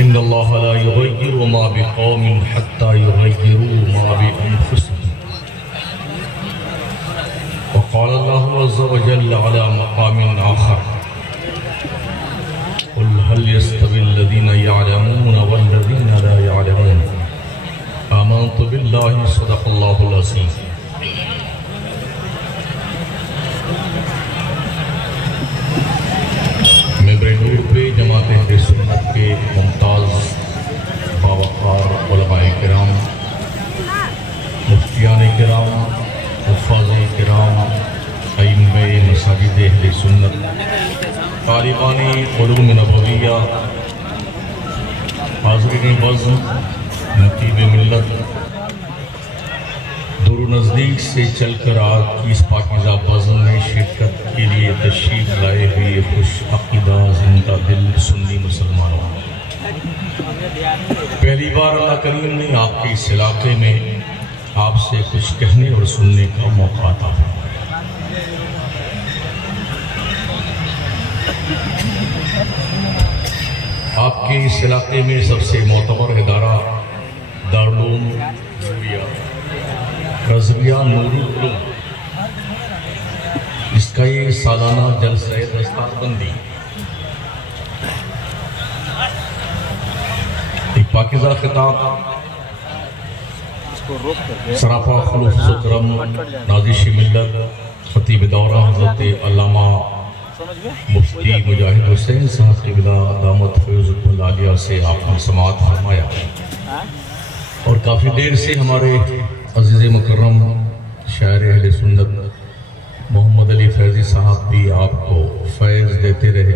इन्नल्लाह ला युग़य्यिरु मा बिक़ौमिन हत्ता युग़य्यिरू मा बिअन्फुसिहिम। व क़ाल अल्लाहु अज़्ज़ा व जल्ल अला मक़ामिन आख़र क़ुल हल यस्तवी अल्लज़ीना यअलमूना वल्लज़ीना ला यअलमून आमनतु बिल्लाहि सदक़ल्लाहुल अज़ीम। मेंबरे नूर पे जमात अहले सुन्नत के मुमताज़ बावक़ार उलमाए किराम, मुफ्तियान किराम, हुफ़्फ़ाज़ किराम, अइम्मे मसाजिद अहले सुन्नत, तालिबानी उलूम नबविया, हाज़रीन बज़्म, नकीब मिल्लत, दूर नज़दीक से चलकर आज की इस पाकीज़ा बज़्म में शिरकत के लिए तशरीफ़ लाए हुए खुश अक़ीदा ज़िंदा दिल सुन्नी मुसलमानों, पहली बार अल्लाह करीम ने आपके इस इलाके में आपसे कुछ कहने और सुनने का मौका अता फरमाया। आपके इस इलाके में सबसे मोतबर इदारा दारुल रज़विया नूरुल उलूम, इसका ये सालाना जलसा दस्तारबंदी एक पाकीज़ा खिताब सराफा खुलूफ़ करम नाज़िश मिल्लत खतीब दौरा हज़रत अल्लामा मुफ्ती मुजाहिद हुसैन साहब क़िबला दामत फ़ैज़ुल आलिया से आपने समाअत फरमाया। और काफ़ी देर से हमारे अज़ीज़ मुकर्रम शायर अहले सुन्नत मोहम्मद अली फैज़ी साहब भी आपको फैज़ देते रहे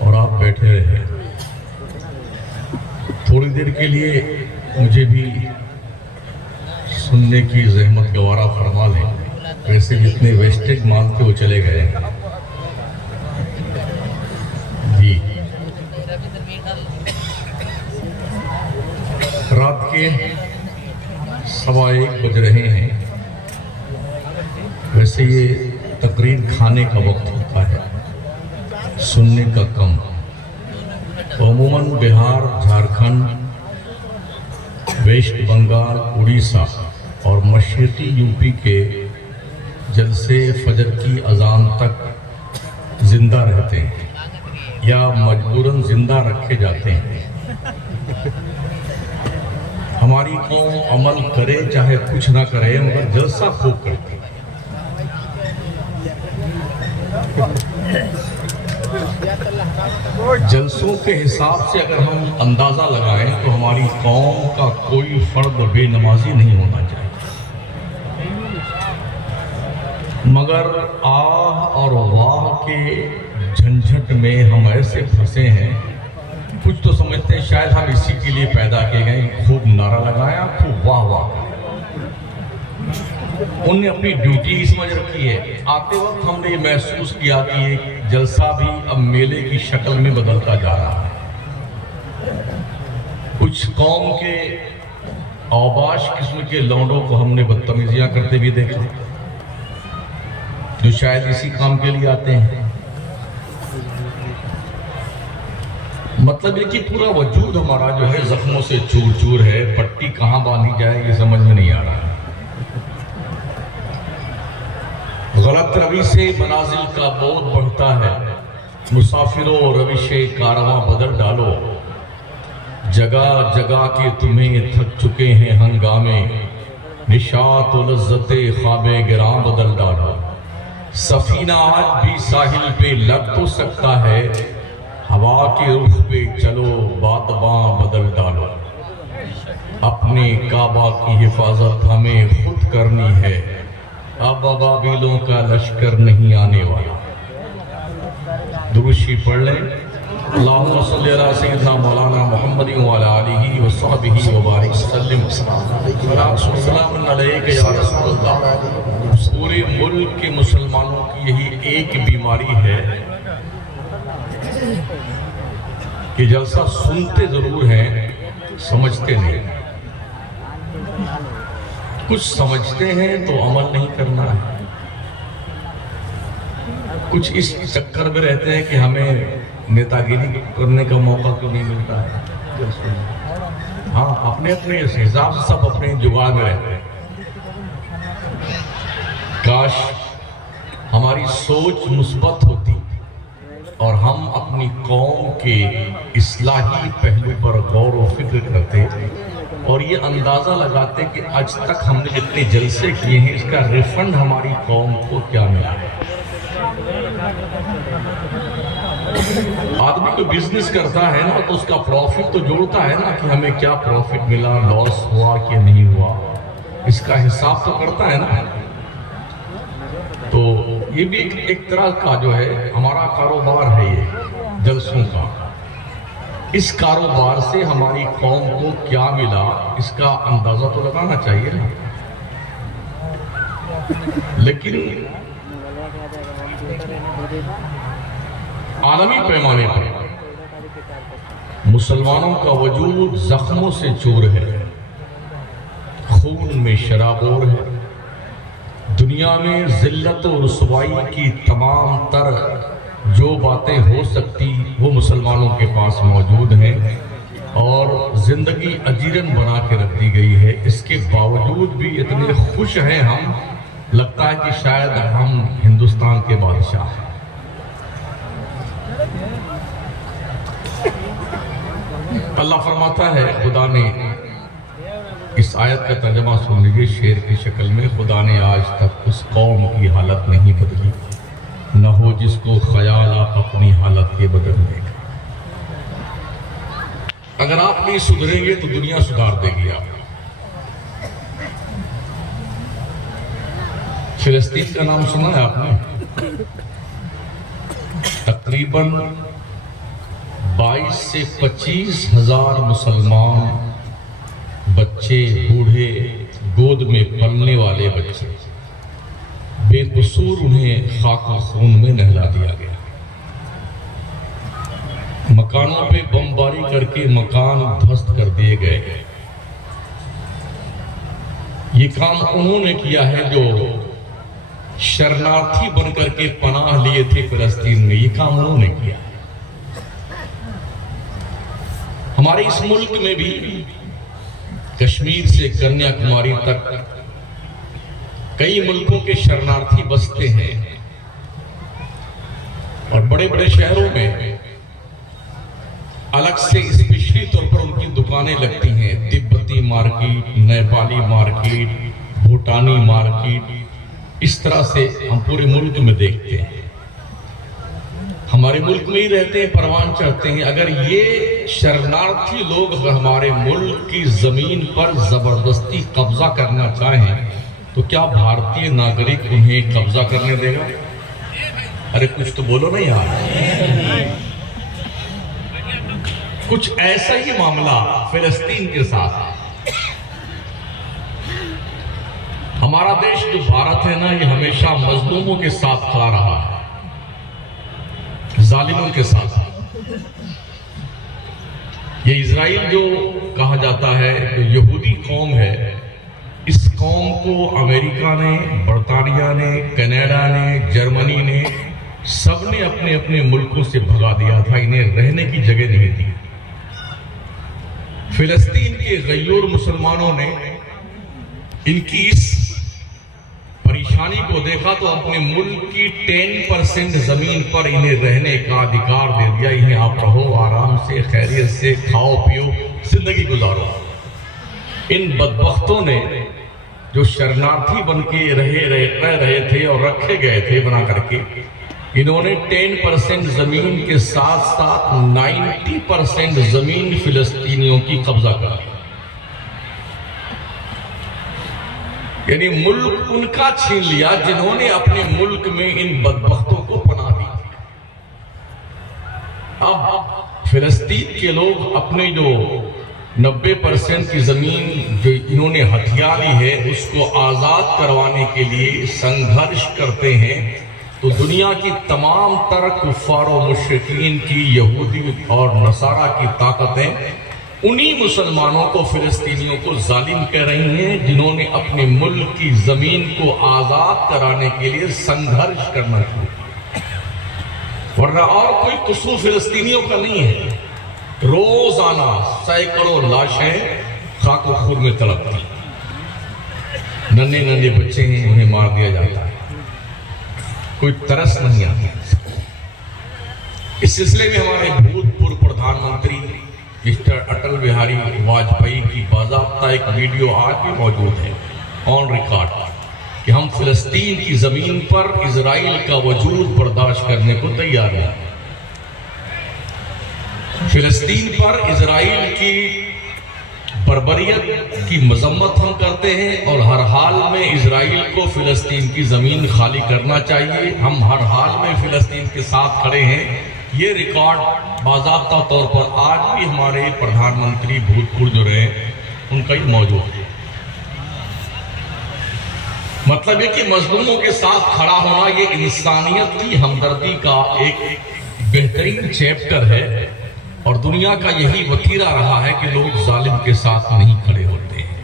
और आप बैठे रहे। थोड़ी देर के लिए मुझे भी सुनने की ज़हमत गवारा फरमा लें। वैसे जितने वेस्टेज मान के वो चले गए जी। रात के 1:15 बज रहे हैं। वैसे ये तकरीर खाने का वक्त होता है, सुनने का कम। अमूमन बिहार, झारखंड, वेस्ट बंगाल, उड़ीसा और मशरिकी यूपी के जलसे फजर की अजान तक जिंदा रहते हैं या मजबूरन जिंदा रखे जाते हैं। हमारी कौम अमल करे चाहे कुछ ना करे मगर जलसा खूब करती है। जलसों के हिसाब से अगर हम अंदाजा लगाएं तो हमारी कौम का कोई फर्द बेनमाजी नहीं होना चाहिए, मगर आह और वाह के झंझट में हम ऐसे फंसे हैं। कुछ तो समझते हैं शायद हम इसी के लिए पैदा किए गए, खूब नारा लगाया, खूब वाह वाह। उनने अपनी ड्यूटी समझ रखी है। आते वक्त हमने ये महसूस किया कि ये जलसा भी अब मेले की शक्ल में बदलता जा रहा है। कुछ कौम के औबाश किस्म के लौंडों को हमने बदतमीजियां करते भी देखा, जो शायद इसी काम के लिए आते हैं। मतलब है कि पूरा वजूद हमारा जो है जख्मों से चूर चूर है। पट्टी कहाँ बांधी जाए ये समझ में नहीं आ रहा है। गलत रवि से मनाजिल का बोध बढ़ता है। मुसाफिरों रविशे कारवां बदल डालो, जगह जगह के तुम्हें थक चुके हैं हंगामे। निशात व लज्जते ख्वाबे गिरां बदल डालो। सफीना आज भी साहिल पे लग तो सकता है, हवा के रुख पे चलो बातबां बदल डालो। अपने काबा की हिफाजत हमें खुद करनी है, अब अबाबिलों का लश्कर नहीं आने वाला। दुरूशी पढ़ लें। अल्लाहुम्मा सल्ली अला सय्यिदना मौलाना मुहम्मदिन व अला आलिहि व सहबिहि व बारिक वसल्लम। सलाम अलैका या रसूलल्लाह। पूरे मुल्क के मुसलमानों की यही एक बीमारी है कि जलसा सुनते जरूर हैं, समझते नहीं। कुछ समझते हैं तो अमल नहीं करना है। कुछ इस चक्कर में रहते हैं कि हमें नेतागिरी करने का मौका क्यों नहीं मिलता है? हाँ, अपने अपने हिसाब से सब अपने जुगाड़ में रहते हैं। काश हमारी सोच मुस्बत होती और हम अपनी कौम के इस्लाही पहलू पर गौर व फिक्र करते और ये अंदाज़ा लगाते कि आज तक हमने जितने जलसे किए हैं इसका रिफंड हमारी कौम को क्या मिला है। आदमी को बिजनेस करता है ना तो उसका प्रॉफिट तो जोड़ता है ना कि हमें क्या प्रॉफिट मिला, लॉस हुआ कि नहीं हुआ, इसका हिसाब तो करता है ना। तो ये भी एक तरह का जो है हमारा कारोबार है ये जलसों का। इस कारोबार से हमारी कौम को क्या मिला इसका अंदाजा तो लगाना चाहिए ना। लेकिन आलमी पैमाने पर मुसलमानों का वजूद जख्मों से चूर है, खून में शराबोर है। दुनिया में जिल्लत और रुसवाई की तमाम तर जो बातें हो सकती वो मुसलमानों के पास मौजूद हैं और जिंदगी अजीरन बना के रख दी गई है। इसके बावजूद भी इतने खुश हैं हम, लगता है कि शायद हम हिंदुस्तान के बादशाह हैं। अल्लाह फरमाता है, खुदा ने इस आयत का तर्जमा सुन लीजिए शेर की शक्ल में। खुदा ने आज तक उस कौम की हालत नहीं बदली, न हो जिसको ख्याल आप अपनी हालत के बदलने का। अगर आप नहीं सुधरेंगे तो दुनिया सुधार देगी आप। फिलिस्तीन का नाम सुना है आपने? तकरीबन 22 से 25 हजार मुसलमान बच्चे, बूढ़े, गोद में पलने वाले बच्चे, बेकसूर उन्हें खाक खून में नहला दिया गया। मकानों पे बमबारी करके मकान ध्वस्त कर दिए गए। ये काम उन्होंने किया है जो शरणार्थी बनकर के पनाह लिए थे फिलिस्तीन में। ये काम उन्होंने किया। हमारे इस मुल्क में भी कश्मीर से कन्याकुमारी तक कई मुल्कों के शरणार्थी बसते हैं और बड़े बड़े शहरों में अलग से स्पेशली तौर पर उनकी दुकानें लगती हैं। तिब्बती मार्केट, नेपाली मार्केट, भूटानी मार्केट, इस तरह से हम पूरे मुल्क में देखते हैं। हमारे मुल्क में ही रहते हैं, परवान चढ़ते हैं। अगर ये शरणार्थी लोग हमारे मुल्क की जमीन पर जबरदस्ती कब्जा करना चाहें तो क्या भारतीय नागरिक उन्हें कब्जा करने देगा? अरे कुछ तो बोलो ना यार। कुछ ऐसा ही मामला फिलिस्तीन के साथ है। हमारा देश जो भारत है ना, ये हमेशा मजलूमों के साथ खड़ा रहा है, जालिमों के साथ। ये इजराइल जो कहा जाता है, जो यहूदी कौम है, इस कौम को अमेरिका ने, बरतानिया ने, कनाडा ने, जर्मनी ने, सबने अपने अपने मुल्कों से भगा दिया था। इन्हें रहने की जगह नहीं दी। फिलिस्तीन के गैयूर मुसलमानों ने इनकी इस परेशानी को देखा तो अपने मुल्क की 10% जमीन पर इन्हें रहने का अधिकार दे दिया। इन्हें आप रहो, आराम से, खैरियत से, खाओ पियो, जिंदगी गुजारो। इन बदबख्तों ने जो शरणार्थी बन के रह रहे थे और रखे गए थे बना करके, इन्होंने 10% जमीन के साथ साथ 90% जमीन फिलिस्तीनियों की कब्जा कर ली। यानी मुल्क उनका छीन लिया जिन्होंने अपने मुल्क में इन बदबख्तों को पनाह दी। अब फिलिस्तीन के लोग अपने जो 90% की जमीन जो इन्होंने हथिया ली है उसको आजाद करवाने के लिए संघर्ष करते हैं। तो दुनिया की तमाम तर कुफ्फार और मुश्रिकीन की, यहूदी और नसारा की ताकतें उन्हीं मुसलमानों को, फिलिस्तीनियों को जालिम कह रही हैं जिन्होंने अपने मुल्क की जमीन को आजाद कराने के लिए संघर्ष करना शुरू किया। वरना और कोई कसूर फिलिस्तीनियों का नहीं है। रोजाना सैकड़ों लाशें खाको खूर में तड़पती, नन्हे नन्हे बच्चे हैं, उन्हें मार दिया जाता है, कोई तरस नहीं आता। इस सिलसिले में हमारे भूतपूर्व प्रधानमंत्री मिस्टर अटल बिहारी वाजपेयी की बाज़ाब्ता एक वीडियो आज भी मौजूद है ऑन रिकॉर्ड कि हम फिलिस्तीन की जमीन पर इजराइल का वजूद बर्दाश्त करने को तैयार हैं। फिलिस्तीन पर इजराइल की बर्बरियत की मजम्मत हम करते हैं और हर हाल में इजराइल को फिलिस्तीन की जमीन खाली करना चाहिए। हम हर हाल में फिलिस्तीन के साथ खड़े हैं। ये रिकॉर्ड बाज़ाब्ता तौर पर आज भी हमारे प्रधानमंत्री भूतपूर्व जो रहे उनका ही मौजूद है। मतलब है कि मजलूमों के साथ खड़ा होना ये इंसानियत की हमदर्दी का एक बेहतरीन चैप्टर है और दुनिया का यही वतीरा रहा है कि लोग जालिम के साथ नहीं खड़े होते हैं।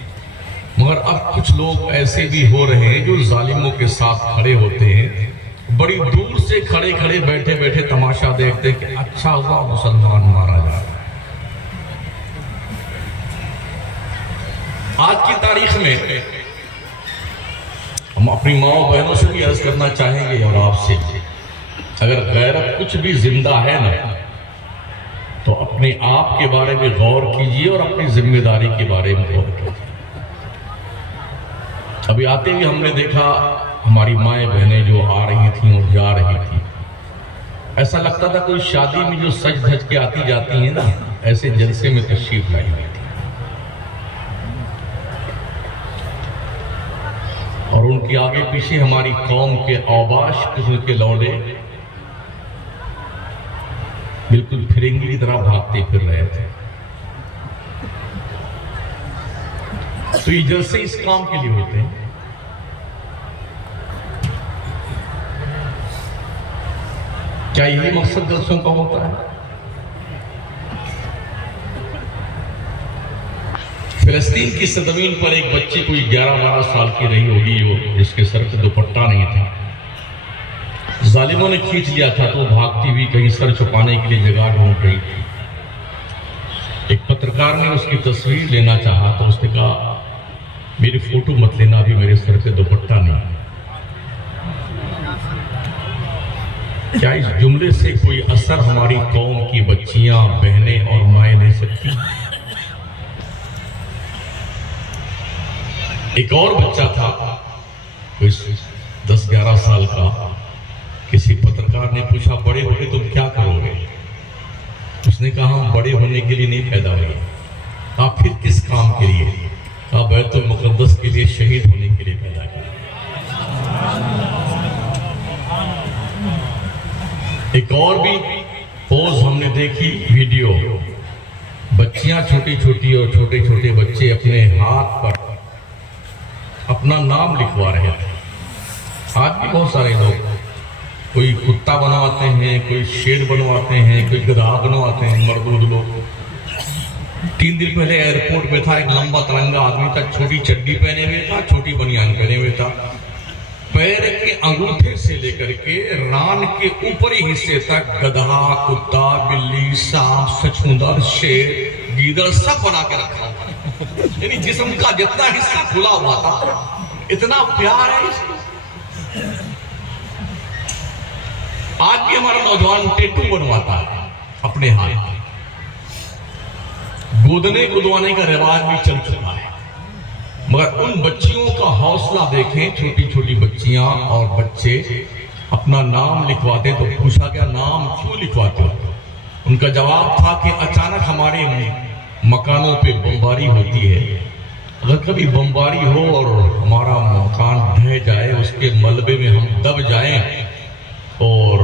मगर अब कुछ लोग ऐसे भी हो रहे हैं जो जालिमों के साथ खड़े होते हैं, बड़ी दूर से खड़े खड़े बैठे बैठे तमाशा देखते कि अच्छा हुआ मुसलमान मारा जा रहा है। आज की तारीख में हम अपनी माओ बहनों से भी अर्ज करना चाहेंगे और आपसे, अगर गैरत कुछ भी जिंदा है ना, तो अपने आप के बारे में गौर कीजिए और अपनी जिम्मेदारी के बारे में गौर कीजिए। अभी आते हुए हमने देखा हमारी माएँ बहनें जो आ रही थी और जा रही थी, ऐसा लगता था कोई शादी में जो सज धज के आती जाती है ना, ऐसे जलसे में तशरीफ लाई हुई थी। और उनके आगे पीछे हमारी कौम के औबाश किस्म के लौंडे बिल्कुल फिरंगी की तरह भागते फिर रहे थे। तो ये जलसे इस काम के लिए होते हैं। क्या यही मकसद जलसों का होता है? फिलिस्तीन की सरजमीन पर एक बच्ची कोई 11-12 साल की रही होगी, वो जिसके सर पे दुपट्टा नहीं था। जालिमों ने खींच लिया था तो भागती हुई कहीं सर छुपाने के लिए जगह ढूंढ रही थी। एक पत्रकार ने उसकी तस्वीर लेना चाहा तो उसने कहा मेरी फोटो मत लेना, अभी मेरे सर पे दुपट्टा नहीं। क्या इस जुमले से कोई असर हमारी कौम की बच्चियां, बहनें और माएँ ले सकती? एक और बच्चा था कोई 10-11 साल का। किसी पत्रकार ने पूछा बड़े होके तुम क्या करोगे? उसने कहा हम बड़े होने के लिए नहीं पैदा हुए। आप फिर किस काम के लिए? कहा बैतुल मुक़द्दस के लिए, शहीद होने के लिए पैदा किया। एक और भी पोज हमने देखी वीडियो, बच्चियां छोटी छोटी और छोटे छोटे बच्चे अपने हाथ पर अपना नाम लिखवा रहे थे। आज भी बहुत सारे लोग कोई कुत्ता बनवाते हैं, कोई शेर बनवाते हैं, कोई गधा बनवाते हैं, मर्दूद लोग। 3 दिन पहले एयरपोर्ट में था एक लंबा तिरंगा आदमी था, छोटी चड्डी पहने हुए था, छोटी बनियान पहने हुए था। पैर के अंगूठे से लेकर के रान के ऊपरी हिस्से तक गधा, कुत्ता, बिल्ली, सांप, छछूंदर, शेर, गीदड़ सब बना के रखा हुआ, यानी जिस्म का जितना हिस्सा खुला हुआ था। इतना प्यार है इसको। आज भी हमारा नौजवान टेटू बनवाता है अपने हाथ। गोदने गुदवाने का रिवाज भी चल चुका है, मगर उन बच्चियों का हौसला देखें। छोटी छोटी बच्चियां और बच्चे अपना नाम लिखवाते तो पूछा गया नाम क्यों लिखवाते हो? उनका जवाब था कि अचानक हमारे मकानों पे बमबारी होती है। अगर कभी बमबारी हो और हमारा मकान ढह जाए, उसके मलबे में हम दब जाएं, और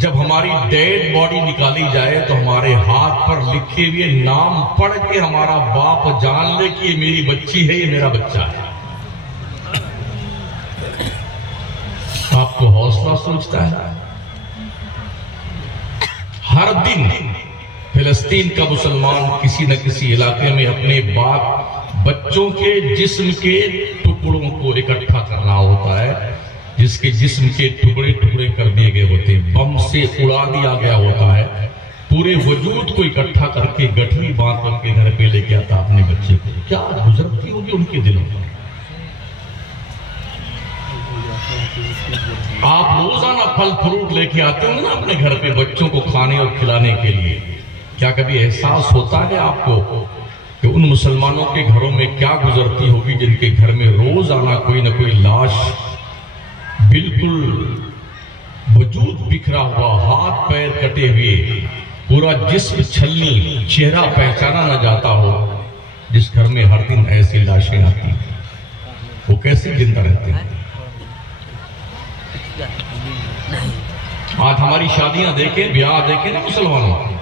जब हमारी डेड बॉडी निकाली जाए तो हमारे हाथ पर लिखे हुए नाम पढ़ के हमारा बाप जान ले कि ये मेरी बच्ची है, ये मेरा बच्चा है। आपको हौसला सोचता है। हर दिन फिलिस्तीन का मुसलमान किसी न किसी इलाके में अपने बाप बच्चों के जिस्म के टुकड़ों को इकट्ठा कर रहा होता है जिसके जिस्म के टुकड़े टुकड़े कर दिए गए होते हैं, बम से उड़ा दिया गया होता है, पूरे वजूद को इकट्ठा करके गठरी बांध करके घर पे लेके आता अपने बच्चे को। क्या गुजरती होगी उनके दिलों में। आप रोजाना फल फ्रूट लेके आते हो ना अपने घर पे बच्चों को खाने और खिलाने के लिए, क्या कभी एहसास होता है आपको कि उन मुसलमानों के घरों में क्या गुजरती होगी जिनके घर में रोजाना कोई ना कोई लाश, बिल्कुल वजूद बिखरा हुआ, हाथ पैर कटे हुए, पूरा जिस्म छलनी, चेहरा पहचाना न जाता हो, जिस घर में हर दिन ऐसी लाशें आती हैं, वो कैसे जिंदा रहते हैं। आज हमारी शादियां देखें, ब्याह देखें ना मुसलमानों,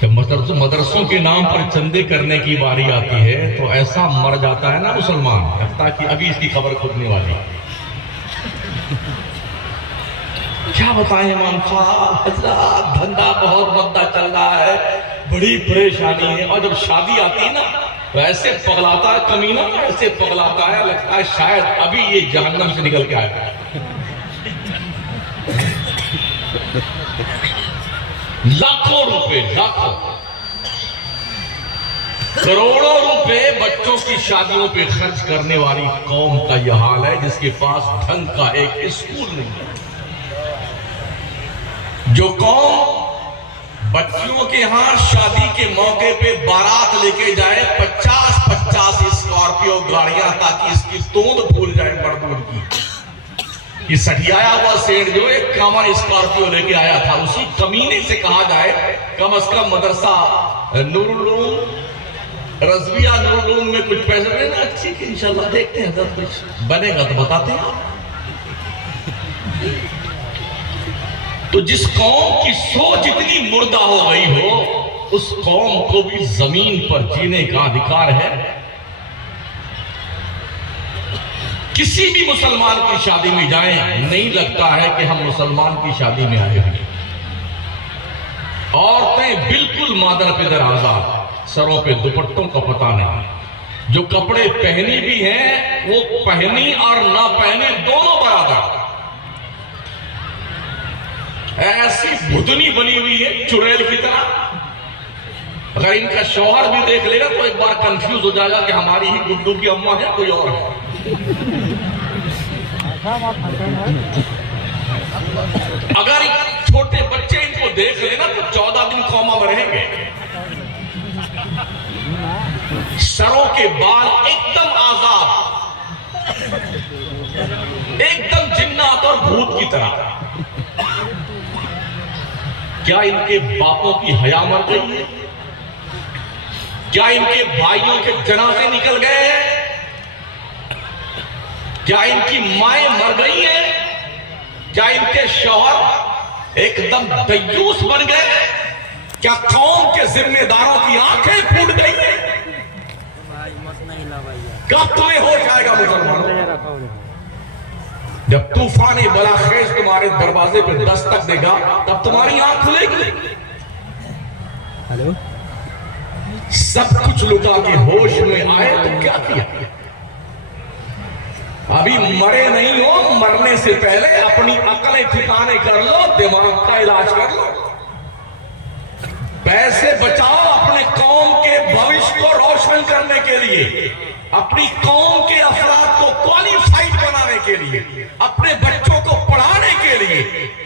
जब मदरसों के नाम पर चंदे करने की बारी आती है तो ऐसा मर जाता है ना मुसलमान, लगता कि अभी इसकी खबर खुदने वाली। क्या बताएं इमाम साहब, हजरत धंधा बहुत मंदा चल रहा है, बड़ी परेशानी है। और जब शादी आती है ना तो ऐसे पगलाता है कमीना, ऐसे पगलाता है, लगता है शायद अभी ये जहन्नम से निकल के आएगा। लाखों रुपए, लाखों करोड़ों रुपए बच्चों की शादियों पे खर्च करने वाली कौम का यह हाल है जिसके पास ढंग का एक स्कूल नहीं है। जो कौम बच्चियों के यहां शादी के मौके पे बारात लेके जाए 50-50 स्कॉर्पियो गाड़ियां, ताकि इसकी तोंद भूल जाए मर्दों की। कि सठियाया हुआ सेठ जो एक कामन स्कॉर्पियो लेके आया था, उसी कमीने से कहा जाए कम से कम मदरसा नूरुल रज़विया नूरुल में कुछ पैसे देना अच्छी कि इंशाल्लाह देखते हैं, दस कुछ बनेगा तो बताते हैं आप। तो जिस कौम की सोच इतनी मुर्दा हो गई हो, उस कौम को भी जमीन पर जीने का अधिकार है। किसी भी मुसलमान की शादी में जाएं, नहीं लगता है कि हम मुसलमान की शादी में आए हुए। औरतें बिल्कुल मादर पिदर आजाद, सरों पे दुपट्टों का पता नहीं, जो कपड़े पहनी भी हैं वो पहनी और ना पहने दोनों बराबर। ऐसी भुतनी बनी हुई है चुड़ैल की तरह। अगर इनका शौहर भी देख लेगा तो एक बार कंफ्यूज हो जाएगा कि हमारी ही गुड्डू की अम्मा है कोई और है। अगर छोटे बच्चे इनको देख लेना तो 14 दिन कौमा में रहेंगे। सरों के बाल एकदम आजाद, एकदम जिन्नात और भूत की तरह। क्या इनके बापों की हया मर गई है? क्या इनके भाइयों के जनाजे निकल गए हैं? क्या इनकी माएं मर गई हैं? क्या इनके शौहर एकदम दयूस बन गए? क्या कौम के जिम्मेदारों की आंखें फूट गई हैं? कब तुम्हें हो जाएगा मुसलमानों? जब तूफान बलाखेज तुम्हारे दरवाजे पर दस्तक देगा तब तुम्हारी आंख खुलेगी। हेलो, सब कुछ लुटा के होश में आए तो क्या किया? अभी मरे नहीं हो, मरने से पहले अपनी अकलें ठिकाने कर लो, दिमाग का इलाज कर लो, पैसे बचाओ अपने कौम के भविष्य को रोशन करने के लिए, अपनी कौम के अफराद को क्वालिफाइड बनाने के लिए, अपने बच्चों को पढ़ाने के लिए।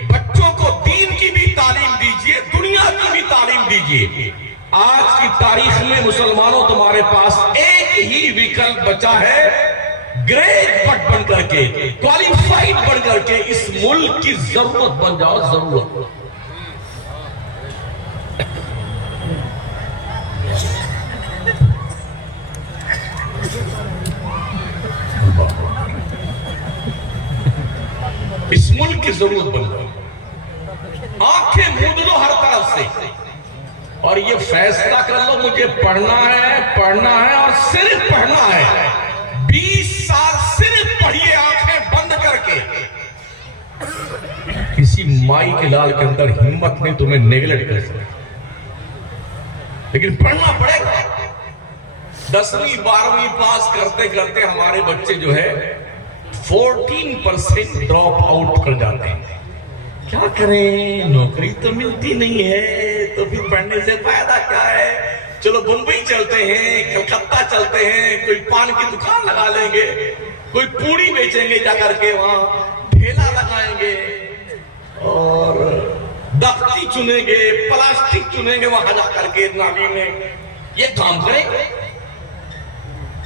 बच्चों को दीन की भी तालीम दीजिए, दुनिया की भी तालीम दीजिए। आज की तारीख में मुसलमानों तुम्हारे पास एक ही विकल्प बचा है, ग्रेजुएट बन करके, क्वालिफाइड बन करके इस मुल्क की जरूरत बन जाओ। जरूरत इस मुल्क की जरूरत बन जाओ। आंखें मूंद लो हर तरफ से और ये फैसला कर लो मुझे पढ़ना है और सिर्फ पढ़ना है। 20 साल सिर्फ पढ़िए आंखें बंद करके। किसी माई के लाल के अंदर हिम्मत नहीं तुम्हें नेगलेक्ट कर सकते, लेकिन पढ़ना पड़ेगा। 10वीं 12वीं पास करते करते हमारे बच्चे जो है 14% ड्रॉप आउट कर जाते हैं। क्या करें, नौकरी तो मिलती नहीं है, तो फिर पढ़ने से फायदा क्या है। चलो मुंबई चलते हैं, कलकत्ता चलते हैं, कोई पान की दुकान लगा लेंगे, कोई पूड़ी बेचेंगे, जाकर के वहां ठेला लगाएंगे और दफ्ती चुनेंगे, प्लास्टिक चुनेंगे वहां जाकर के नाली में, ये काम करेंगे।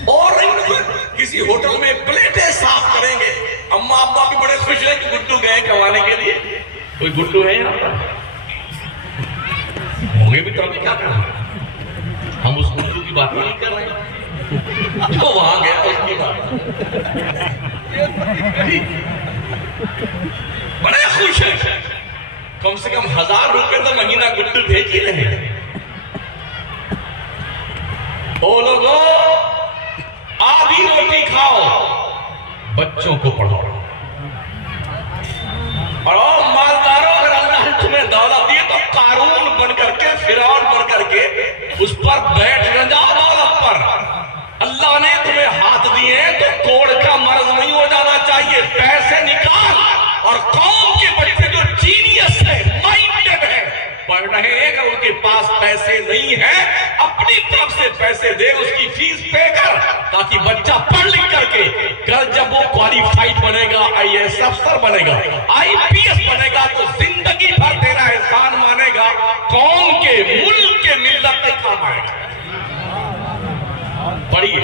और किसी होटल में प्लेटें साफ करेंगे। अम्मा अब्बा भी बड़े खुश हैं कि गुड्डू गए कमाने के लिए। कोई गुड्डू है यहाँ पर? होंगे भी तो हमें क्या करना, हम उस गुड्डू की बात नहीं कर रहे जो वहां गया उसकी बात। बड़े खुश हैं, कम से कम 1000 रुपए तो महीना गुड्डू भेज ही रहे। ओ लोगों, आधी रोटी खाओ, बच्चों को पढ़ाओ। और मालदारों, अगर अल्लाह ने तुम्हें दौलत दी तो कारून बन करके, फिरौन बन करके उस पर बैठ न जाओ दौलत पर। अल्लाह ने तुम्हें हाथ दिए तो कोड़ का मर्ज नहीं हो जाना चाहिए। पैसे निकाल, और कौम के बच्चे जो जीनियस है, माइंडेड है, पढ़ रहे हैं, अगर उनके पास पैसे नहीं है, अपनी तरफ से पैसे दे, उसकी फीस पे कर, ताकि बच्चा पढ़ लिख करके कल जब वो क्वालिफाइड बनेगा, IAS अफसर बनेगा, IPS बनेगा, तो जिंदगी भर तेरा एहसान मानेगा, कौम के, मुल्क के, मिल्लत के काम आएगा। पढ़िए,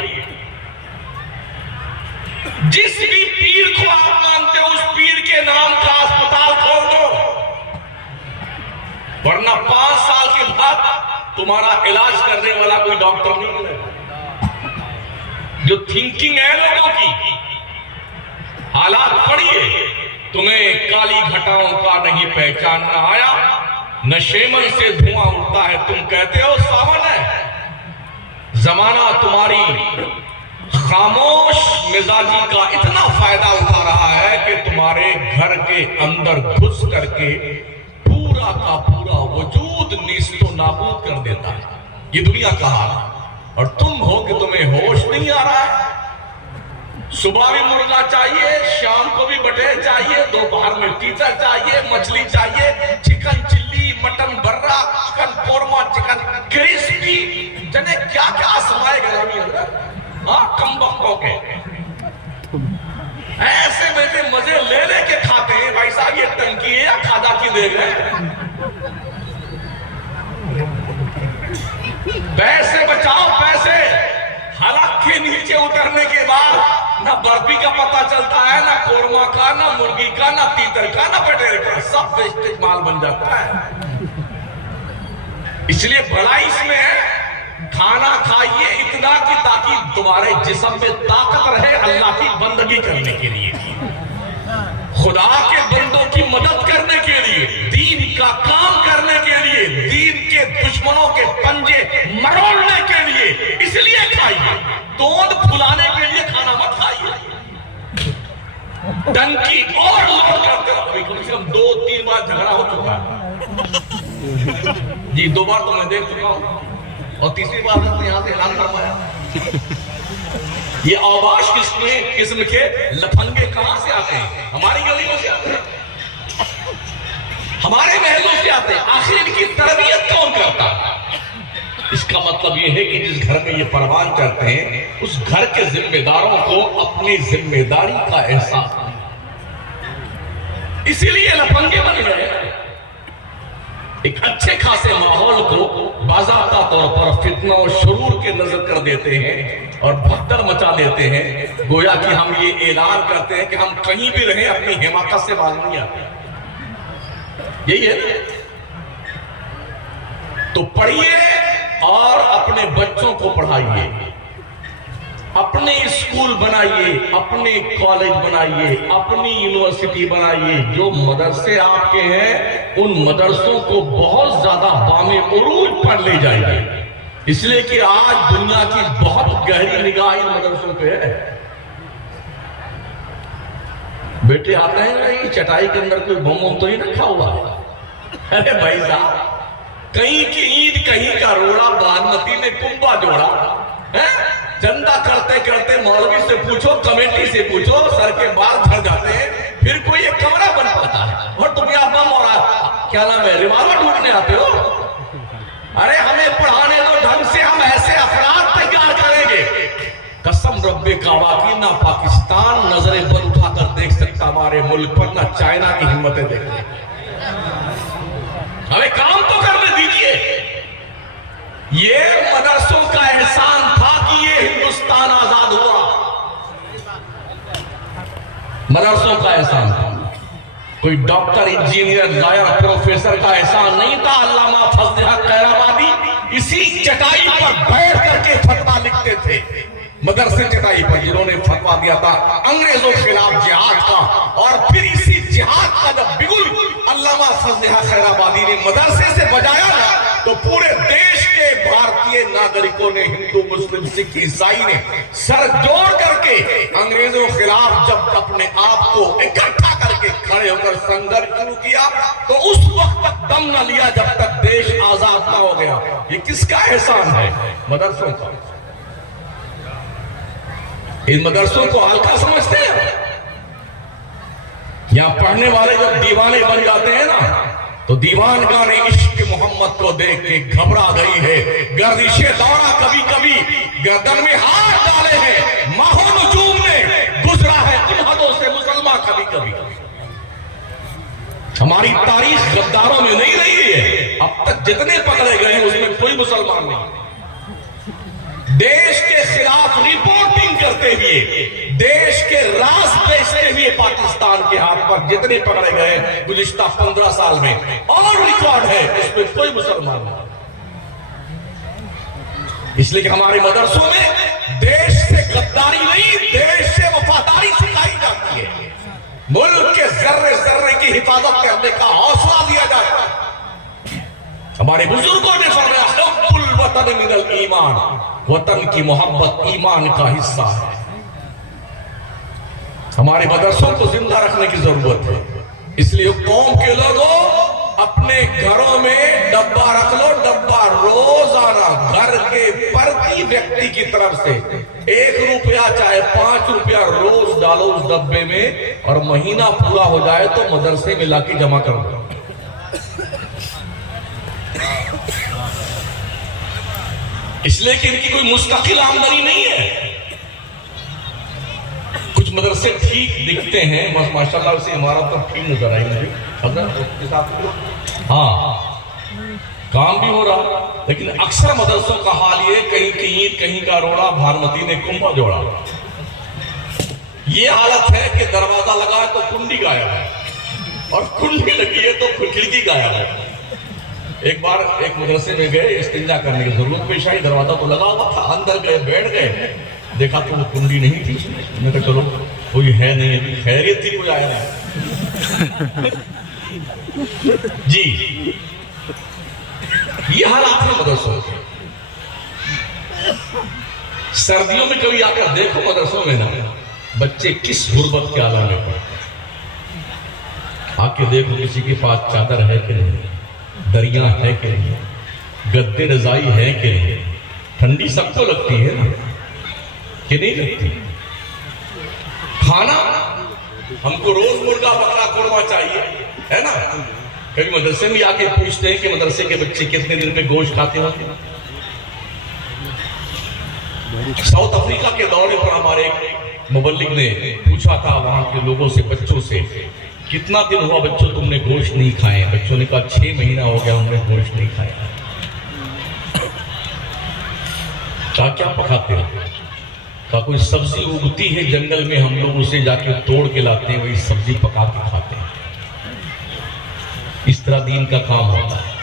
जिस भी पीर को आप मानते हो, उस पीर के नाम का अस्पताल खोल दो, वरना 5 साल के बाद तुम्हारा इलाज करने वाला कोई डॉक्टर नहीं मिलेगा। जो थिंकिंग है लोगों की, हालात पढ़िए, तुम्हें काली घटाओं का नहीं पहचानना आया, नशेमन से धुआं उठता है, तुम कहते हो सावन है। जमाना तुम्हारी खामोश मिजाजी का इतना फायदा उठा रहा है कि तुम्हारे घर के अंदर घुस करके पूरा का पूरा वजूद नीस्तो नाबूद कर देता है। ये दुनिया का हाल है। और तुम हो कि तुम्हें होश नहीं आ रहा है। सुबह भी मुर्गा चाहिए, शाम को भी बटेर चाहिए, दोपहर में पिज्जा चाहिए, मछली चाहिए, चिकन चिल्ली, मटन बर्रा, चिकन कोरमा, चिकन क्रिस्पी, जने क्या क्या समाए गए अंदर। हाँ, कम बक्कों के ऐसे बेटे मजे ले लेके खाते हैं। भाई साहब, ये टंकी है या खादा की देख रहे हैं? पैसे बचाओ, पैसे। हलक के नीचे उतरने के बाद ना बर्फी का पता चलता है, ना कोरमा का, ना मुर्गी का, ना तीतर का, ना बटेर का, सब वेस्टेज माल बन जाता है। इसलिए बड़ा इसमें है, खाना खाइए इतना कि ताकि तुम्हारे जिस्म में ताकत रहे अल्लाह की बंदगी करने के लिए, खुदा के बंदों की मदद करने के लिए, दीन का काम करने के लिए, दीन के दुश्मनों के पंजे मरोड़ने के लिए। इसलिए खाइए, तोंद फुलाने के लिए खाना मत खाइए। टंकी और लोड करते रहो। अभी कम से कम 2-3 बार झगड़ा हो चुका है जी, 2 बार तो मैं देख चुका हूं, और तीसरी बार हमने यहां से ऐलान करवाया। ये आवाज किस्म के लफंगे कहां से आते हैं? हमारी गलियों से आते हैं, हमारे महलों से आते हैं। आखिर इनकी तरबियत कौन करता है? इसका मतलब यह है कि जिस घर में ये परवान चढ़ते हैं, उस घर के जिम्मेदारों को अपनी जिम्मेदारी का एहसास नहीं, इसीलिए लफंगे बन गए। एक अच्छे खासे माहौल को बाज़ाब्ता तौर पर फितना और शुरूर के नजर कर देते हैं और भगदड़ मचा देते हैं, गोया कि हम ये ऐलान करते हैं कि हम कहीं भी रहें, अपनी हिमाकत से बाज नहीं आते। यही है ना? तो पढ़िए और अपने बच्चों को पढ़ाइए, अपने स्कूल बनाइए, अपने कॉलेज बनाइए, अपनी यूनिवर्सिटी बनाइए। जो मदरसे आपके हैं, उन मदरसों को बहुत ज्यादा बामे उरूज पर ले जाइए, इसलिए कि आज दुनिया की बहुत गहरी निगाह इन मदरसों पे है। बेटे आते हैं ना, ये चटाई के अंदर कोई बम तो नहीं रखा हुआ? अरे भाई साहब, कहीं की ईद कहीं का रोड़ा, बागमती में कुंभा जोड़ा है। चंदा करते करते मौलवी से पूछो, कमेटी से पूछो, सर के बाल झड़ जाते हैं, फिर कोई एक कमरा बन पाता है। और तुम यहाँ बम और क्या नाम है रिवाल्वर ढूंढने आते हो? अरे हमें पढ़ाने दो ढंग से, हम ऐसे अफराद तैयार करेंगे। कसम रब्बे काबा की, ना पाकिस्तान नजरें पर उठाकर देख सकता हमारे मुल्क पर, ना चाइना की हिम्मतें देखते। हमें काम तो करने दीजिए। ये मदरसों का एहसान था कि ये हिंदुस्तान आजाद हुआ, मदरसों का एहसान था। कोई डॉक्टर, इंजीनियर, लॉयर, प्रोफेसर का एहसान नहीं था। अल्लामा फजल हक खैराबादी इसी चटाई पर बैठ करके फतवा लिखते थे, मदरसे चटाई पर, जिन्होंने फतवा दिया था अंग्रेजों के खिलाफ जिहाद का। और फिर इसी जिहाद का जब बिगुल अल्लामा फजल हक खैराबादी ने मदरसे से बजाया ना, तो पूरे देश के भारतीय नागरिकों ने, हिंदू, मुस्लिम, सिख, ईसाई ने सर जोड़ करके अंग्रेजों के खिलाफ जब अपने आप को इकट्ठा करके खड़े होकर संघर्ष शुरू किया, तो उस वक्त तक दम न लिया जब तक देश आजाद ना हो गया। ये किसका एहसान है? मदरसों का। इन मदरसों को हल्का समझते हैं। यहां पढ़ने वाले जब दीवाने बन जाते हैं ना, तो दीवानगा ने इश्क मोहम्मद को देख के घबरा गई है, गर्दिशे दौरा कभी कभी गर्दन में हाथ डाले हैं, माहो नजूम ने गुजरा है उन हदों से मुसलमान कभी कभी। हमारी तारीख गद्दारों में नहीं रही है। अब तक जितने पकड़े गए हैं उसमें कोई मुसलमान नहीं। देश के खिलाफ रिपोर्टिंग करते हुए, देश के राज बेचते हुए पाकिस्तान के हाथ पर जितने पकड़े गए गुज़िश्ता 15 साल में, और रिकॉर्ड है, उसमें कोई मुसलमान नहीं। इसलिए कि हमारे मदरसों में देश से गद्दारी नहीं, देश से वफादारी सिखाई जाती है। मुल्क के जर्रे जर्रे की हिफाजत करने का हौसला दिया जाता है। हमारे बुजुर्गों ने फरमाया, हुब्बुल वतन मिनल ईमान, वतन की मोहब्बत ईमान का हिस्सा है। हमारे मदरसों को जिंदा रखने की जरूरत है। इसलिए कौम के लोगों, अपने घरों में डब्बा रख लो। डब्बा रोजाना घर के प्रति व्यक्ति की तरफ से 1 रुपया चाहे 5 रुपया रोज डालो उस डब्बे में, और महीना पूरा हो जाए तो मदरसे में लाके जमा कर दो। इसलिए कि इनकी कोई मुस्तकिल आमदनी नहीं है। कुछ मदरसे ठीक दिखते हैं, बस माशाल्लाह से इमारत तो ठीक नजर आई मुझे, हाँ काम भी हो रहा, लेकिन अक्सर मदरसों का हाल ये, कहीं की ईंट कहीं का रोड़ा, भानुमती ने कुंभा जोड़ा। ये हालत है कि दरवाजा लगा है तो कुंडी गायब है, और कुंडी लगी है तो खिड़की गायब है। एक बार एक मदरसे में गए, इस्तिंजा करने की जरूरत पेश आई, दरवाजा तो लगा हुआ था, अंदर गए, बैठ गए, देखा तो वो कुंडी नहीं थी। मैंने कहा चलो कोई है नहीं, खैरियत थी, कोई आया नहीं जी। ये हालात है मदरसों के। सर्दियों में कभी आकर देखो मदरसों में ना, बच्चे किस गुर्बत के आलम में पड़ते। आके देखो किसी के पास चादर है कि नहीं, दरिया है कि नहीं, गद्दे रजाई है कि नहीं। ठंडी सबको लगती है ना, कि नहीं लगती। खाना हमको रोज मुर्गा बकरा कोरमा चाहिए, है ना। कभी मदरसे में आके पूछते हैं कि मदरसे के बच्चे कितने दिन में गोश्त खाते होंगे। साउथ अफ्रीका के दौरे पर हमारे एक मुबल्लिग ने पूछा था वहां के लोगों से, बच्चों से, कितना दिन हुआ बच्चों तुमने गोश्त नहीं खाए? बच्चों ने कहा 6 महीना हो गया हमने गोश्त नहीं खाया। कहा क्या पकाते हो? कहा कोई सब्जी उगती है जंगल में, हम लोग उसे जाके तोड़ के लाते हैं, वही सब्जी पका के खाते हैं। इस तरह दीन का काम होता है।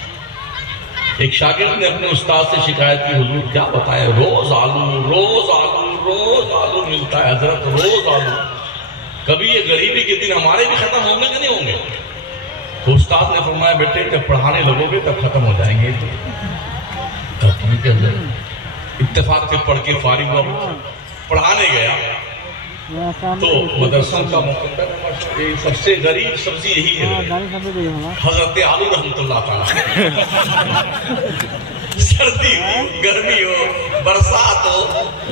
एक शागिर्द ने अपने उस्ताद से शिकायत की, हुजूर क्या बताएं, रोज आलू रोज आलू रोज आलू मिलता है हजरत, रोज आलू। कभी ये गरीबी के दिन हमारे भी खत्म होंगे कि नहीं होंगे? तो उस्ताद ने फरमाया, बेटे जब पढ़ाने लगोगे तब खत्म हो जाएंगे। इत्तेफाक से पढ़ के फारिग हुआ, पढ़ाने गया तो मदरसों का मुकद्दर सबसे गरीब सब्जी यही है, हजरत आलू रहमतुल्लाह ताला। सर्दी हो गर्मी हो बरसात हो,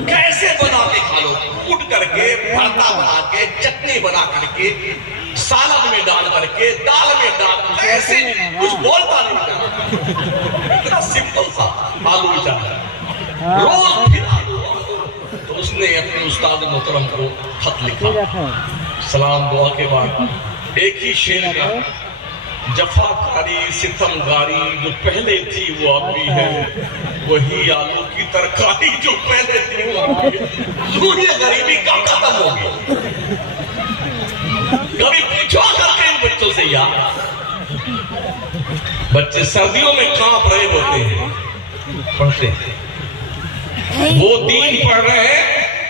कैसे बना के खा लो, कूट करके, भरता बना के, चटनी बना करके, सालन में डाल करके, दाल में डाल, कैसे कुछ बोलता नहीं, इतना सिंपल सा आलू बेचारा रोज फिर आलू। तो उसने अपने उस्ताद मोहतरम को खत लिखा, सलाम दुआ के बाद एक ही शेर का, जफाकारी सितमगारी जो पहले थी वो अब भी है, वही आलू की तरकारी जो पहले थी वो अब भी है। ये गरीबी कब खत्म होगी? कभी पूछो करके इन बच्चों से यार, बच्चे सर्दियों में कांप रहे होते हैं, पढ़ते हैं, वो दीन पढ़ रहे हैं,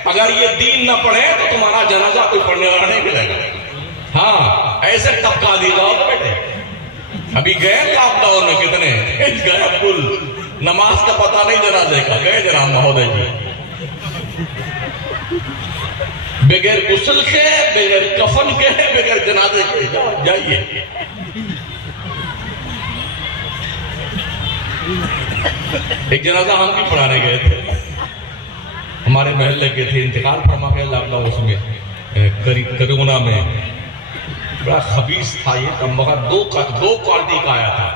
अगर ये दीन न पढ़े तो तुम्हारा जनाजा कोई पढ़ने वाला नहीं मिलेगा। हाँ, ऐसे टपका दिया बेटे। अभी गए लॉकडाउन में कितने गए, कुल नमाज का पता नहीं जनाजे का, गए जनाब महोदय जी, बगैर गुस्ल के, बगैर कफन के, बगैर जनाजे के जाइए। एक जनाजा हम भी पढ़ाने गए थे, हमारे महल्ले के थे, इंतकाल फरमा गए लॉकडाउन उसमें, कोरोना में। बड़ा खबीस था ये कमबख्त, दो क्वालिटी का आया था।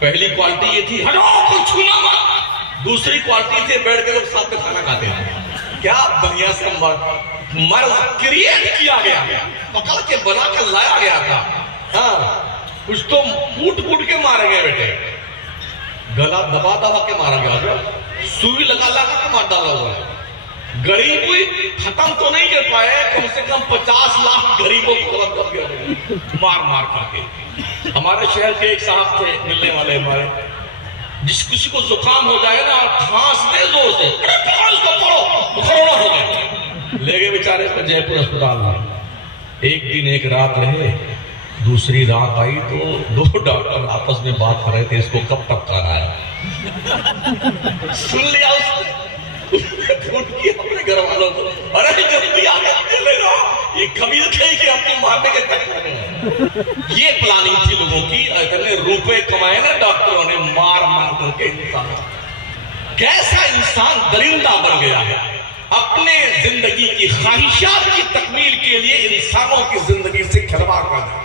पहली क्वालिटी ये थी, हटो कोई छूना मत। दूसरी क्वालिटी से बैठ के लोग साथ में खाना खाते थे। क्या बढ़िया सा मर्ज क्रिएट किया गया, पकड़ के बना के लाया गया था। हाँ, कुछ तो कूट के मारे गए बेटे, गला दबा के मारा गया, सुई लगा के मार डाला हुआ है। गरीबी खत्म तो नहीं कर पाए, कम से कम 50 लाख गरीबों को खत्म कर दिया मार करके। हमारे शहर के एक साहब थे मिलने वाले हमारे, जिस किसी को जुकाम हो जाए ना, खांस दे जोर से, अरे पकड़ो इसको, पकड़ो, कोरोना हो गया, ले गए बेचारे को जयपुर अस्पताल में। एक दिन एक रात रहे, दूसरी रात आई तो दो डॉक्टर आपस में बात कर रहे थे, इसको कब तक खाना है। सुन लिया उसने, फोन किया अपने घर वालों को, अरे जल्दी आ चले जाओ, ये कबीर थे कि आपके मारने के चक्कर में। ये प्लानिंग थी लोगों की, इतने रुपए कमाए ना डॉक्टरों ने मार करके इंसान। कैसा इंसान दरिंदा बन गया है, अपने जिंदगी की ख्वाहिशात की तकमील के लिए इंसानों की जिंदगी से खिलवाड़ कर दिया।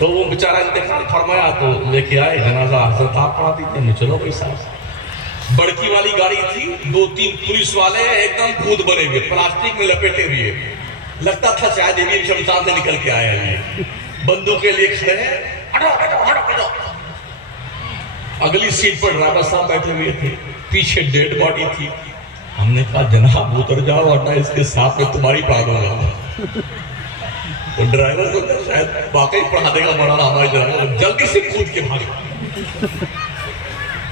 तो वो बेचारा इंतकाल फरमाया तो लेके आए जनाजा, हजरत आप पढ़ा दीजिए, चलो भाई साहब। बड़की वाली गाड़ी थी, 2-3 पुलिस वाले एकदम भूत बने हुए, प्लास्टिक में लपेटे हुए, लगता था शायद ये शमशान से निकल के आया है। बंदूकें लिए खड़े हैं, हटो। अगली सीट पर ड्राइवर साहब बैठे हुए थे, पीछे डेड बॉडी थी। हमने कहा जनाब उतर जाओ वरना इसके साथ में तुम्हारी बात होगा। तो ड्राइवर सोचा शायद वाकई पढ़ा देगा मौलाना हमारे ड्राइवर, जल्दी से कूद के भागे।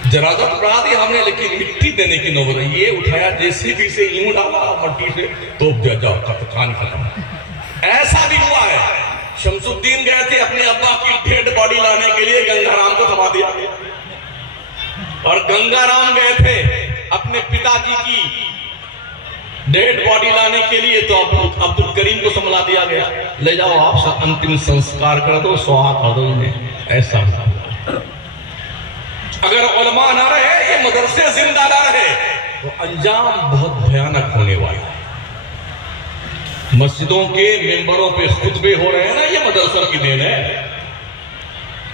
जनाजा तो पढ़ा दिया हमने, लेकिन मिट्टी देने की नौबत, ये उठाया जेसीबी से यूं डाला मट्टी से, तो जाओ कहानी खत्म। ऐसा भी हुआ है, शमसुद्दीन गए थे अपने अब्बा की डेड बॉडी लाने के लिए, गंगाराम को थमा दिया, और गंगाराम गए थे अपने पिताजी की डेड बॉडी लाने के लिए, तो अब्दुल करीम को संभला दिया गया, ले जाओ आप अंतिम संस्कार कर दो, सुहा कर दो इन्हें। ऐसा अगर उलमा ना रहे, ये मदरसे जिंदा ना रहे, तो अंजाम बहुत भयानक होने वाला है। मस्जिदों के मेंबरों पे खुतबे हो रहे हैं ना, ये मदरसों की देन है।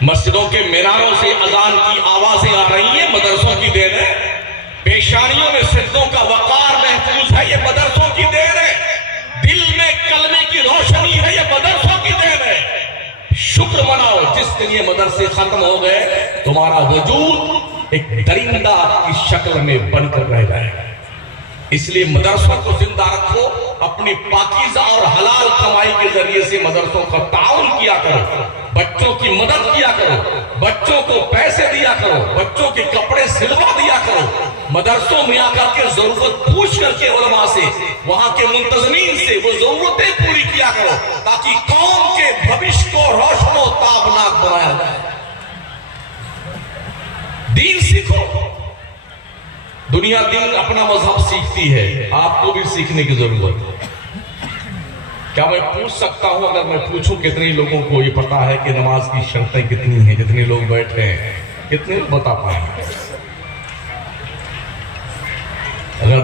मस्जिदों के मीनारों से अजान की आवाजें आ रही हैं, मदरसों की देन है। पेशानियों में सिजदों का वकार महफूज है, ये मदरसों की देन है। दिल में कलमे की रोशनी है, ये मदरसों की देन है। शुक्र मनाओ जिस दिन ये मदरसे खत्म हो गए, तुम्हारा वजूद एक दरिंदा की शक्ल में बनकर रह जाएगा। इसलिए मदरसों को जिंदा रखो, अपनी पाकीज़ा और हलाल कमाई के जरिए से मदरसों का ताउन किया करो, बच्चों की मदद किया करो, बच्चों को पैसे दिया करो, बच्चों के कपड़े सिलवा दिया करो। मदरसों में आकर के जरूरत पूछ करके उलमा से, वहां के मुंतजमीन से वो जरूरतें पूरी किया करो, ताकि कौम के भविष्य को रोशनो ताबनाक बनाया जाए। दीन सीखो, दुनिया दिन अपना मजहब सीखती है, आपको भी सीखने की जरूरत है। क्या मैं पूछ सकता हूं, अगर मैं पूछूं कितने लोगों को ये पता है कि नमाज की शर्तें कितनी हैं, जितने लोग बैठे हैं, कितने लोग बता पाएंगे?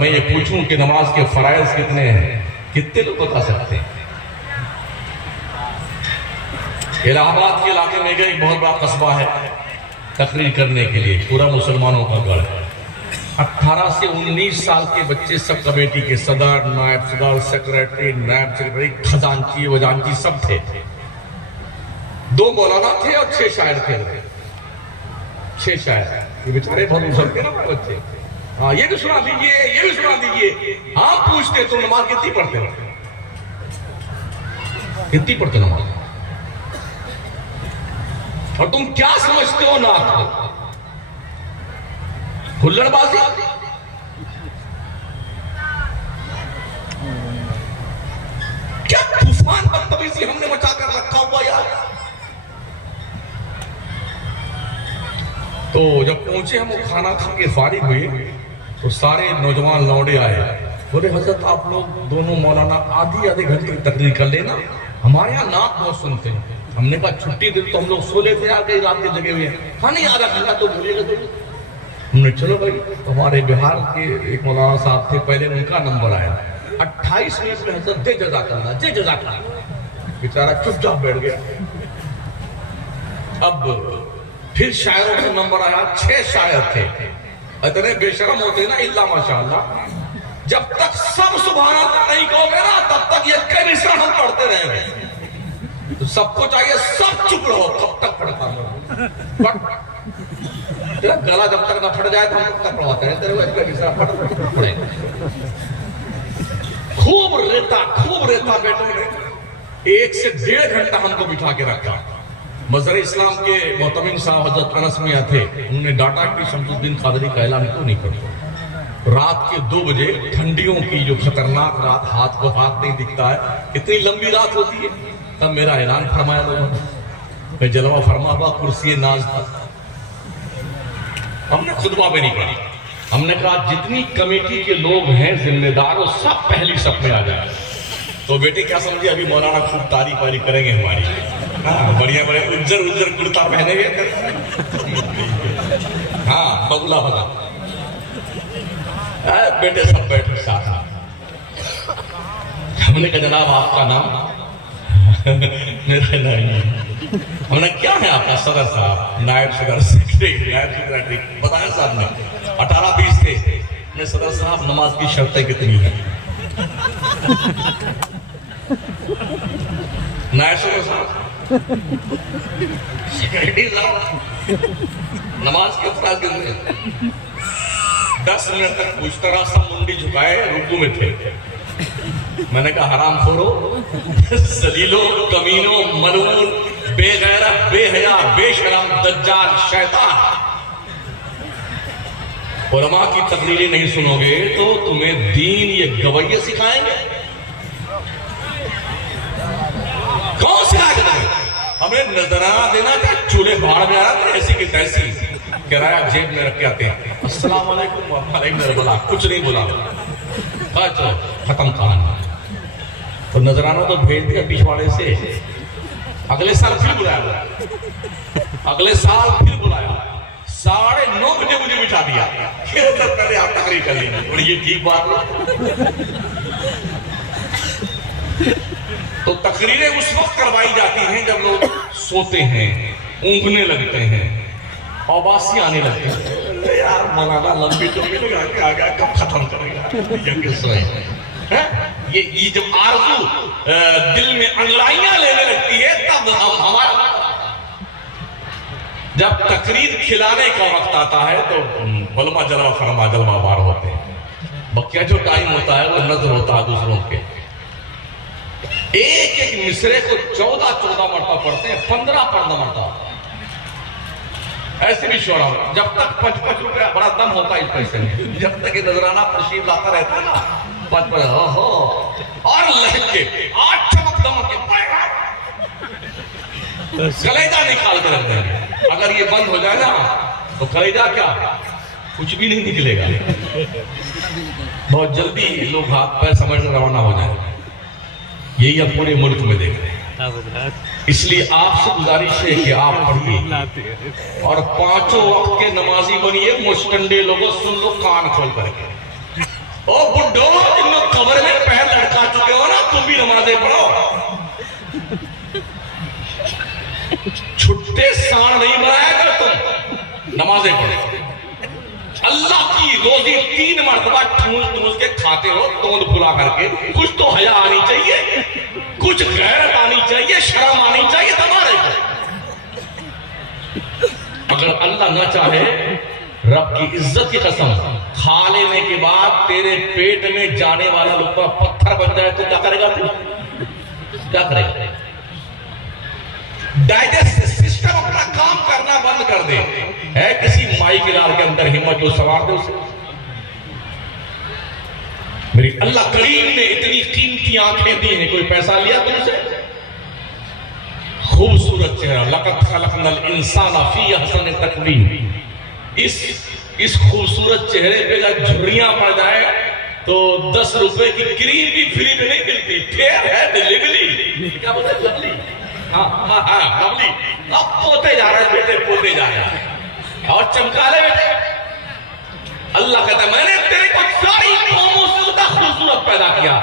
मैं ये पूछूं कि नमाज के फराइज कितने हैं, कितने लोग बता सकते हैं? इलाहाबाद के इलाके में एक बहुत बड़ा कस्बा है तकरीर करने के लिए, पूरा मुसलमानों का गढ़ है। 18 से 19 साल के बच्चे सब कमेटी के सदर, नायब सदर, सेक्रेटरी, नायब सेक्रेटरी, खजांची वजांची सब थे। 2 मौलाना थे और 6 शायर थे। 6 शायर, ये बेचारे बहुत उछलते ना बच्चे। हाँ, ये भी सुना दीजिए, ये भी सुना दीजिए। हाँ, पूछते तुम नमाज कितनी पढ़ते हो, कितनी पढ़ते नमाज, और तुम क्या समझते हो नाथ को? हुल्लड़बाजी। क्या तूफान बदतमीजी हमने मचा कर रखा हुआ यार। तो जब पहुंचे हम, खाना खा के फारिग हुए तो सारे नौजवान लौंडे आए, बोले हजरत आप लोग दोनों मौलाना आधे घंटे की तकरीर कर लेना, हमारे यहाँ नात बहुत सुनते हैं। हमने कहा छुट्टी दिन तो हम लोग सो लेते हैं, कई रात के जगह हुए हैं। हाँ नहीं, आधा घंटा तो बोलिएगा। तो हमने चलो भाई, हमारे बिहार के एक मौलाना साहब थे, पहले उनका नंबर आया, 28 मिनट में हजरत जय जज़ाकल्लाह, जय जज़ाकल्लाह। बेचारा चुपचाप बैठ गया। अब फिर शायरों का नंबर आया, 6 शायर थे, इतने बेशरम होते ना, इल्ला माशाअल्लाह। जब तक सब सुभान अल्लाह नहीं कहोगे ना, तब तक ये कई हम पढ़ते रहेंगे। तो सबको चाहिए सब चुप रहो, कब तक पढ़ता रहो। गला जब तक ना फट जाए तो हम तब तक पढ़ाते हैं, तेरे को पढ़े। खूब रेता बेटों ने 1 से 1.5 घंटा हमको बिठा के रखा। मज़हर इस्लाम के मोहतमिम साहब हजरत अनस मियां थे, उन्होंने डाटा कि शमसुद्दीन कादरी का ऐलान क्यों नहीं करते। रात के 2 बजे, ठंडियों की जो खतरनाक रात, हाथ को हाथ नहीं दिखता है, इतनी लंबी रात होती है, तब मेरा ऐलान फरमाया लोगों ने। मैं जलवा फरमा हुआ कुर्सी नाज था। हमने खुतबा में नहीं पढ़ी, हमने कहा जितनी कमेटी के लोग हैं जिम्मेदार, वो सब पहली सफ में आ जाए। तो बेटे क्या समझिए, अभी मौलाना खूब तारीफ वारी करेंगे हमारी। हाँ, बढ़िया उज्जर कुर्ता पहनेंगे। हाँ, बगुला बगा बेटे सब बैठे साथ। हमने कहा जनाब आपका नाम? मेरा नहीं। हमने क्या है आपका? सदर साहब, नायब सदर, सेक्रेटरी, नायब सेक्रेटरी बताया साहब ने। 18-20 थे। मैं सदर साहब नमाज की शर्तें कितनी है? नायब सदर साहब, सेक्रेटरी साहब, नमाज के फराज कितने? 10 मिनट तक पूछता रहा, सब मुंडी झुकाए रुकू में थे। मैंने कहा हराम खोरो, जलीलो, कमीनो, मलून, बेगैरत, बेहया, बेशरम, दज्जाल, शैतान, उलमा की तकरीरें नहीं सुनोगे तो तुम्हें दीन ये गवैये सिखाएंगे? कौन सिखाएगा तुम्हें? हमें नजराना देना क्या, चूल्हे भाड़ में आ रहा था ऐसी की तैसी, किराया जेब में रख के आते हैं, अस्सलाम वालेकुम, बोला कुछ नहीं बोला, तो खत्म कहानी। तो नजराना तो भेज दिया पिछवाड़े से। अगले साल फिर बुलाया, अगले साल फिर बुलाया, 9:30 बजे मुझे बिठा दिया। पहले आप तकरीर कर लीजिए, और ये ठीक बात नहीं। तो तकरीरें उस वक्त करवाई जाती हैं जब लोग सोते हैं, ऊँघने लगते हैं, आवासी आने लगती है। यार मौलाना लंबी आ गया, कब खत्म करेगा? ये जब आरज़ू दिल में अंगड़ाइयां लेने लगती है, तब हमारा जब तकरीर खिलाने का वक्त आता है तो उलमा जलवा फरमा जलवा बार होते हैं। बकिया जो टाइम होता है वो नजर होता है दूसरों के। एक मिसरे को 14 मरतबा पढ़ते हैं, 15 पढ़ना मरतबा। ऐसे भी शोरा, जब तक 5-5 रुपया बड़ा दम होता है इस पैसे में, जब तक ये नजराना तशरीफ लाता रहता है ना, 5 हो और लहके आज चमक दमक कलेजा निकाल के रख देंगे। अगर ये बंद हो जाए ना तो कलेजा क्या, कुछ भी नहीं निकलेगा। बहुत जल्दी लोग हाथ पैर समझ रवाना हो जाए। यही अब पूरे मुल्क में देख रहे हैं। इसलिए आपसे गुजारिश है कि आप पढ़िए और 5 वक्त के नमाजी बनिए। मुस्टंडे लोगों सुन लो कान खोल करके, ओ बुड्ढो, जिन लोग कब्र में पैर लटका चुके हो ना, तुम भी नमाजें पढ़ो। छुट्टे सांड नहीं बनाया कर तुम, नमाजें पढ़ो। अल्लाह की रोजी 3 मरतबा ठूस के खाते हो, तोंद फुला करके। कुछ तो हया आनी चाहिए, कुछ गैरत आनी चाहिए, शर्म आनी चाहिए तुम्हारे को। अगर अल्लाह ना चाहे, रब की इज्जत की कसम, खा लेने के बाद तेरे पेट में जाने वाला लुकमा पत्थर बन जाए तो क्या करेगा तू? क्या करेगा? डाइजेस्ट सिस्टम अपना काम करना बंद कर दे। है किसी माई के लाल के अंदर हिम्मत जो सवार दे उसे? मेरी अल्लाह करीम ने इतनी कीमती आंखें दी हैं, कोई पैसा लिया तुमसे? खूबसूरत चेहरा, लक़द खलक़नल इंसाना फी अहसन तक़वीम। इस खूबसूरत चेहरे पे अगर झुर्रियां पड़ जाए तो 10 रुपए की क्रीम भी फ्री में नहीं मिलती। फेयर है डिलीवरी, क्या बोलते हैं? लवली। हाँ लवली। अब पोते जा रहे हैं बेटे, पोते जा रहे हैं। और चमकाले बेटे, अल्लाह कहता है मैंने तेरे को सारी कौमों से ज्यादा खूबसूरत पैदा किया,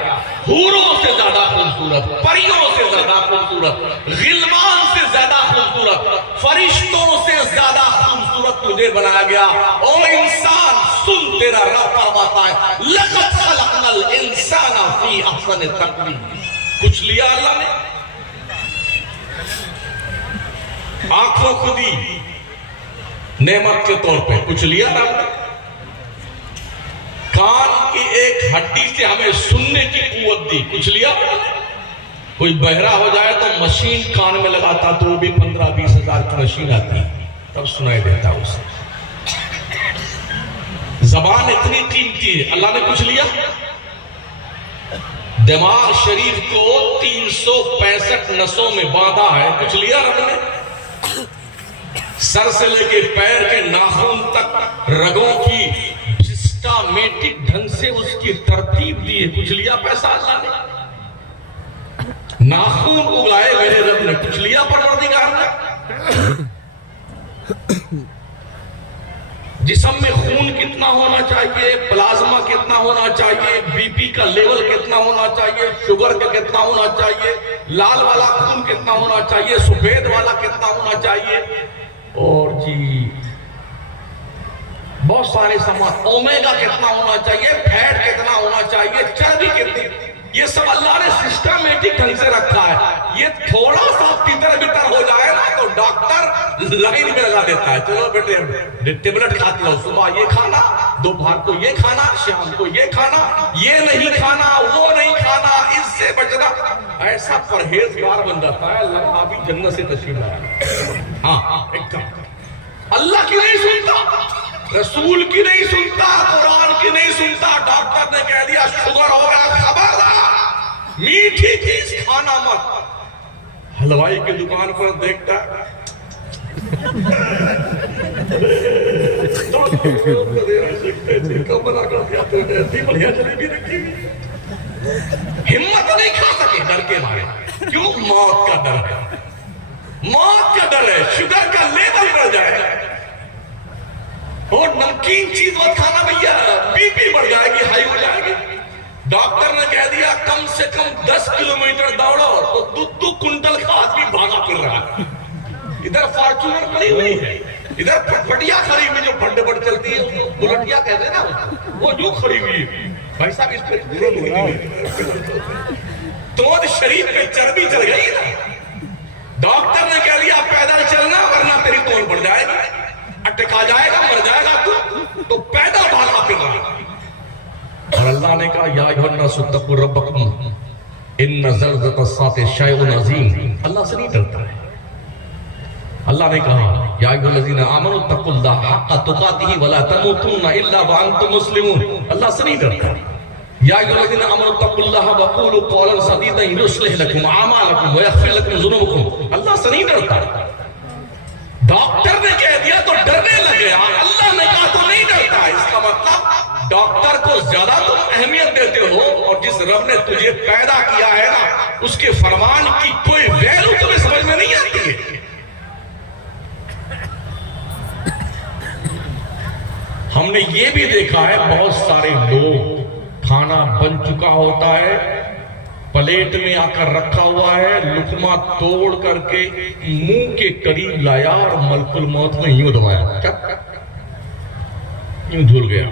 हूरों से ज्यादा खूबसूरत, परियों से ज्यादा खूबसूरत, गिलमान से ज्यादा खूबसूरत, फरिश्तों से ज्यादा खूबसूरत तुझे बनाया गया। ओ इंसान सुन, तेरा रब फरमाता है लक़द खलक़नल इंसाना फी अहसन तक़वीम। कुछ लिया अल्लाह ने? आंखों को दी नेमत के तौर पे, कुछ लिया ना? कान की एक हड्डी से हमें सुनने की कुव्वत दी, कुछ लिया? कोई बहरा हो जाए तो मशीन कान में लगाता तो वो भी 15-20 हजार की मशीन आती, तब सुनाई देता उसे। जबान इतनी कीमती है, अल्लाह ने कुछ लिया? दिमाग शरीफ को 365 नसों में बांधा है, कुछ लिया रब ने? सर से लेके पैर के नाखून तक रगों की सिस्टमैटिक ढंग से उसकी तरतीब दी है, कुछ लिया पैसा अल्लाह ने? नाखून उगाए मेरे रब ने, कुछ लिया परवरदिगार ने? जिस्म में खून कितना होना चाहिए, प्लाज्मा कितना होना चाहिए, बीपी का लेवल कितना होना चाहिए, शुगर का कितना होना चाहिए, लाल वाला खून कितना होना चाहिए, सफेद वाला कितना होना चाहिए, और जी बहुत सारे सामान, ओमेगा कितना होना चाहिए, फैट कितना होना चाहिए, चर्बी कितनी, ये सब अल्लाह ने सिस्टमैटिक ढंग से रखा है। ये थोड़ा सा तितर बितर हो जाए ना तो डॉक्टर लाइन में लगा देता है, चलो बेटे टेबलेट खाते हो, सुबह ये खाना, दोपहर को ये खाना, शाम को ये खाना, ये नहीं खाना, वो नहीं खाना, इससे बचना। ऐसा परहेजगार बन जाता है, अल्लाह भी जन्नत से तशरीफ लाया। हाँ एकदम अल्लाह की नहीं सुनता, रसूल की नहीं सुनता, कुरान की नहीं सुनता। डॉक्टर ने कह दिया शुगर हो गया, खबरदार मीठी चीज खाना मत। हलवाई की दुकान पर देखता बढ़िया जलेबी रखी, हिम्मत नहीं खा सके डर के मारे। क्यों? मौत का डर है, मौत का डर है, शुगर का लेवल बढ़ जाएगा। और नमकीन चीज मत खाना भैया, बीपी बढ़ जाएगी, हाई हो जाएगी। डॉक्टर ने कह दिया कम से कम 10 किलोमीटर दौड़ो, तो 2 कुंटल का आदमी भागा फिर रहा है। इधर फॉर्च्यूनर खड़ी हुई है, इधर फटफटिया खड़ी हुई, जो फड्डे फट चलती है उसको बुलेटिया कहते हैं ना, वो जो खड़ी हुई है भाई साहब, इस पे तो शरीर पे चर्बी चल गई ना। डॉक्टर ने कह दिया पैदल चलना वरना तेरी तोड़ बढ़ जाएगी, अटका जाएगा, मर जाएगा तू, तो पैदल भागा फिर रहा। और अल्लाह ने कहा या अय्युहन्नासु तक़ू रब्बकुम इन्न ज़लज़लतस्साअति शैउन अज़ीम। अल्लाह से नहीं डरता है। अल्लाह ने कहा या अय्युहल्लज़ीना आमनू तक़ुल्लाहा हक़्क़ तुक़ातिही वला तमूतुन्ना इल्ला व अंतुम मुस्लिमून। अल्लाह से नहीं डरता। या अय्युहल्लज़ीना आमनू तक़ुल्लाहा व क़ूलू क़ौलन सदीदन युस्लिह लकुम अअमालकुम व यग़फ़िर लकुम ज़ुनूबकुम। अल्लाह से नहीं डरता। डॉक्टर ने कह दिया तो डरने लगे, अल्लाह ने कहा तो नहीं डरता। इसका मतलब डॉक्टर को ज्यादा तुम अहमियत देते हो, और जिस रब ने तुझे पैदा किया है ना, उसके फरमान की कोई वैल्यू तुम्हें समझ में नहीं आती है। हमने ये भी देखा है बहुत सारे लोग खाना बन चुका होता है, प्लेट में आकर रखा हुआ है, लुकमा तोड़ करके मुंह के करीब लाया और मलकुल मौत ने यूं दबाया, यूं धुल गया।